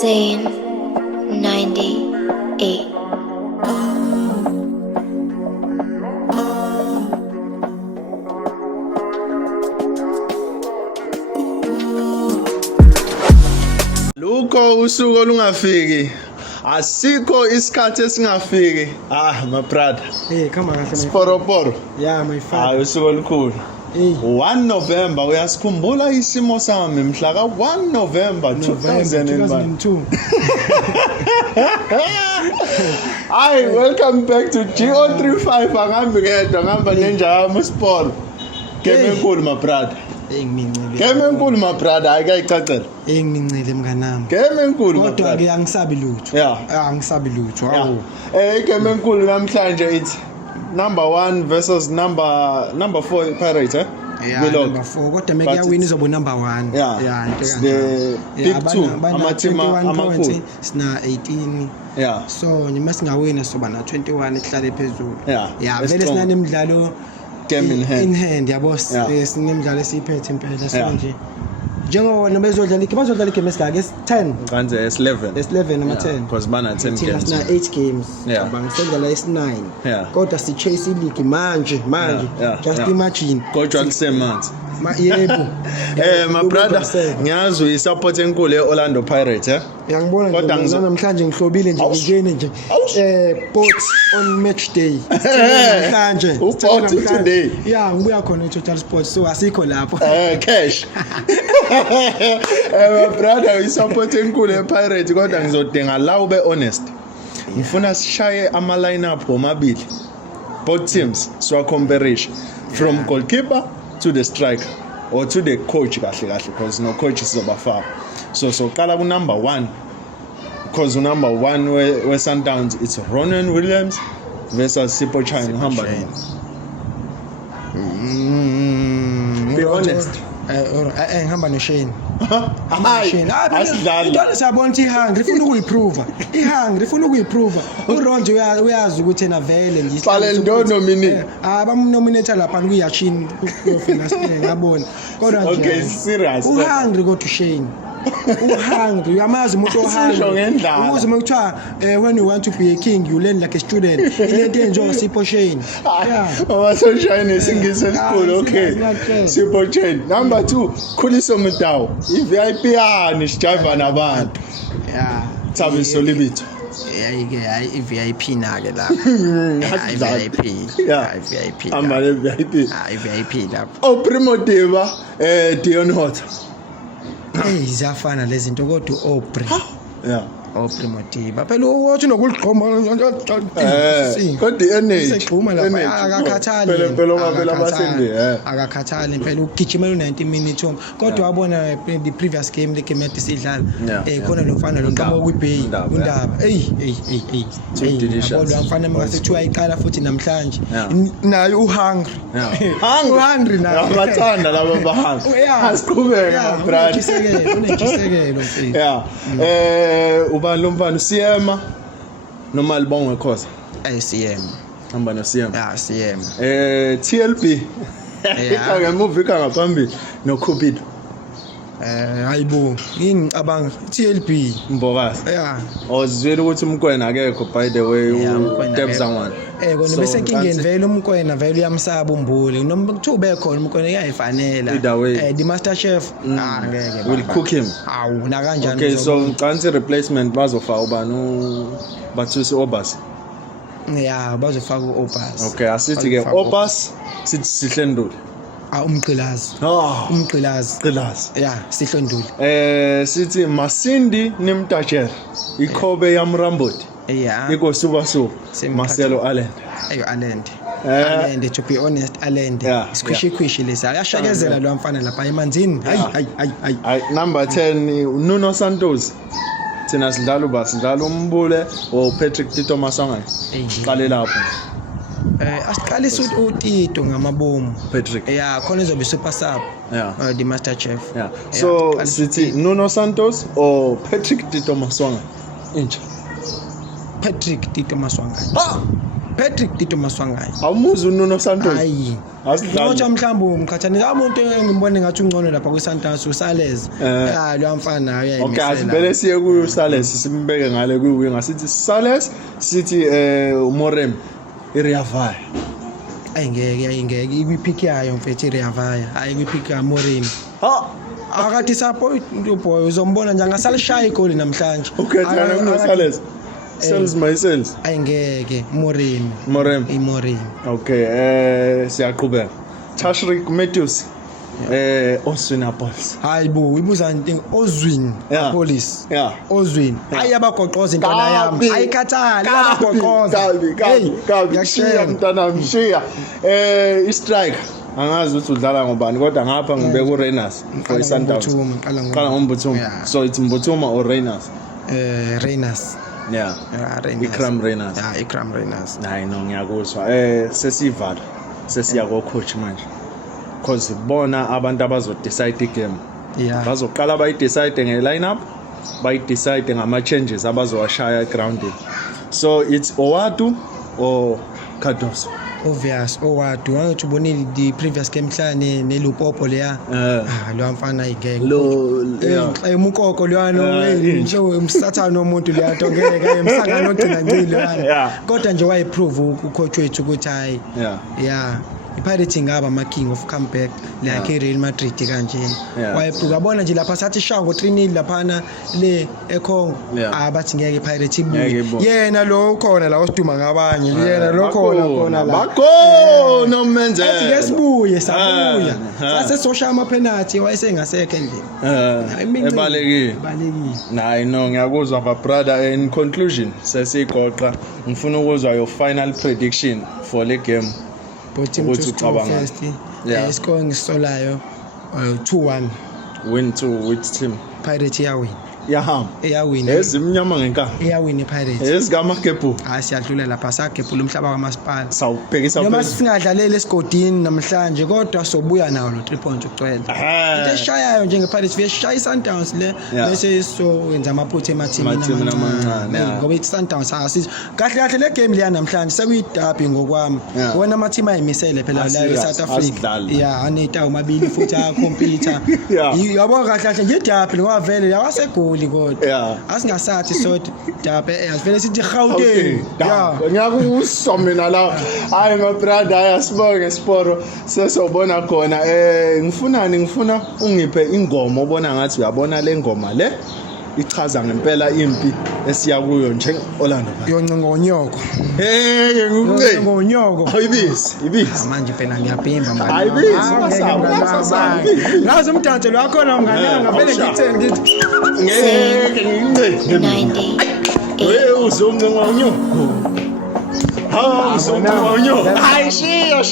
Zane 98. Lukho usuku olungafiki. Asikho isikhathi esingafiki. My brother. Hey, come on. Sporoporo. Yeah, my father. Usuku olukhulu. Hey. 1 November uyasikhumbula isimo sami mhla ka 1 November 2002. Hi, welcome back to GO35 angambi ngedwa ngihamba nenja yami uSporo. Game enkulu my brother. Engimincile. Game enkulu my brother ayikayicacela. Engimincile mnganami. Game enkulu my Kodwa brother. ke angisabi lutho. Yeah. Angisabi lutho. Yeah. Hawu. Game enkulu namhlanje ithi number 1 versus number 4 Pirates Yeah, Below. number 4 kodwa mekuyawina izoba number 1. Yeah. into The big two amateam amakhulu. sina 18. Yeah. So nima singawina soba na 21 ihlale phezulu. Yeah. Yeah, It's vele strong. sinanemidlalo Game in hand. In hand yabo Yeah. sinemidlalo esiphethe impela so Yeah. nje. Njengoba bezodlala bazodlala igame esingaka 10. Kanze S11. S11 ama 10. Because bana 10 Thina games. sina 8 games. Yeah. Bangisedlala is9. Yeah. Kodwa si chase league manje. Yeah. Just Yeah. imagine. Kodwa kusemanzi. Yebo. My brother, ngiyazi uyisupport enkulu eOrlando Pirates Ngiyangibona Kodwa nje namhlanje ngihlobile nje ngingene nje. Both on match day. Namhlanje. Both today. Yeah, ngibuya khona eTotal Sports so asikho lapho. Cash. My brother uyisupport enkulu ePirates kodwa ngizodinga la ube honest. Ngifuna sishaye ama lineup omabili. Both teams so compare from goalkeeper to the striker or to the coach kahle because no coach sizobafaka. So qala ku number 1 because number 1 we Sundowns it's Ronan Williams versus Sipho China ngihamba be honest. Ngihamba no Shane. Asidlali. Intwana siyabona ukuthi ihungry ifuna ukuyiprove. Ihungry ifuna ukuyiprove. uRonje uyazi ukuthi ena vele nje. Qale ndo nominate. Bamnominate lapha kuYachin kufina sine ngabona. Kodwa nje. Okay, serious. Uhungry kodwa Shane. Uhungry uyamazi umuntu ohungry. Umuzi mekuthiwa when you want to be a king you learn like a student. Ilento enjoy Sipho Shane. Yeah. Mama Sunshine singise esikhulu okay. Sipho Shane. Number 2 Khuliso Mutawu. iVIP yani sijiva nabantu. Yeah. Thabi Solibito. Hayi iVIP nake la. iVIP. Yeah. iVIP. Amale VIP. iVIP lapho. Primo Deva Dion Hot. Ziyafana lezi zinto kodwa Aubrey. Yeah. Primo Deva. Phela uthi nokuligqoma kodwa energy. Segquma lapha akakhathali. Phela abasendi akakhathali phela ukugijimela 90 minutes kodwa wabona the previous game le game yade sidlala khona lo mfana lo nqamo kwiBay uNdaba yabona mfana mangasethiwa iqala futhi namhlanje naye uhungry uhungry naye abathanda laba bahungry asiqhubeka my brother unejisekelo mfethu uba lo mfana siyema noma libongwe khoza CM hamba no CM CM TLB ike move ngaphambili no Cupido hayibo yini ngicabanga TLB Mbokazi yeah ozwela ukuthi umkwena akekho by the way uDebzangwana kona bese inkingeni vele umkwena vele uyamsaba umbuli noma kuthiwa ube khona umkwena uyayifanela the master chef ngeke will cook him awu na kanjani okay so ngicantsi replacement bazofaka ubani Bathusi Obas bazofaka uObas okay asithi ke Obas sithi Sihlenduli umqilazi Sihlenduli sithi Masindi Nimtajera ikhobe yamramboti iko super Marcelo Allende Allende to be honest Allende squishy lesi ayashakezela lo mfana lapha emanzini hayi number 10 Nuno Santos thina sidlala umbule o Patrick Tito Maswanganyi qale lapho asiqalisa uTito ngamabomu Patrick khona izobe super sub the master chef so sithi Nuno Santos or Patrick Tito Maswanganyi intsha Patrick Tito Maswanganyi Patrick Tito Maswangayi. Awumuzi uNuno Santos. Hayi. Asidlali. Ngoba mhlawumbe umkhathanisa umuntu engimbone ngathi ungcono lapha kuSantos uSales. Lo mfana uyayimisela. Okay, asibele siye kuSales simbeke ngale kuwing asithi Sales sithi uMorem iReavaya. Ayingeke ipick yayo mfethu iReavaya. Hayi kwipick ya Morem. Ha Akathi support boy uzombona nje angasalishaya igoli namhlanje. Okay, thana kuSales. Sales myself. Ayingeke Morem. Imorem. Okay, siyaqhubeka. Tashrik Matthews. Ozwin Apples. Hayibo ibuza into Ozwin Apples. Yeah. Ozwin. Hayi abagoqoza intwana yami. Ayikhathali abagoqoza. Kabi. Kushiya mntana mshiya. I-strike. Angazi ukuthi udlala ngobani kodwa ngapha ngibeka uReyners for iSundowns. Qala ngoMbuthuma. So it's Mbuthuma or Reyners? Reyners. Yeah. Ikram Reyners. Yeah, Ikram Reyners. Hayi no ngiyakuzwa. Sesivala. Sesiya ko coach manje. Because bona abantu abazo decide igame. Yeah. Bazoqala bayidecide ngelineup, bayidecide ngama changes abazowashaya egroundini. So it's Owatu or Cardoso. Obvious Owatu wangathi ubonile the previous game hlane neLupopo leya. Lo mfana ayigeke. Umukoko lwana nje umsathana umuntu liyatongeka emsangano ogcina ncile yana. Kodwa nje wayiprove ucoach wethu ukuthi hayi. Yeah. iPirates ngaba ama king of comeback like Real Madrid kanje wayeprove yabona nje lapha sathi shango 3-0 laphana le eCongo abathi ngeke iPirates ibuye yena lo ukhona la osiduma ngabanye yena lo khona la bakhona umenzela athi ngesibuye sabuya sase social ama penalty wayesengasekho endlini ebalekile nayi no ngiyakuzwa ba brother in conclusion sesigoqa ngifuna ukuzwa your final prediction for le game team to score first. Score ngisolayo 2-1. Win to which team? Pirates yawin. Iyawin. Ezimnyama ngenkani. Iyawin iPirates. Ezigamagebhu. Siyadlula lapha sagebhula umhlaba kaMasipala. Sawubhekisa noma singadlalele esigodini namhlanje kodwa sobuya nawo lo 3 points ugcwele. Into eshayayo njengePirates veshaya iSundowns le bese so wenza amaphutha emathini amancane. Ngoba iSundowns asizwe. Kahle le game leya namhlanje sekuyidabi ngokwami. Wona amathimi ayimisele phela la eSouth Africa. Aneta umabili futhi acompete. Yabo kahle nje idabi ngoba vele yawasegoli kodwa asingasathi so dabe asivele sithi Gauteng ngiyakusho mina la hayi my brother ayasibonga ngesiporo sesobona khona ngifuna ungiphe ingoma obona ngathi uyabona le ngoma le ichaza ngempela impi esiya kuyo nje Orlando yongcongonyoko ngikuncenge ibisi manje phela ngiyabhimba manje ayibisi ngazi umdanso lwakho na unganela ngavele ngithenge ngeke ngincenge wewe uzongcongonyoko uzongcongonyoko hayi shiya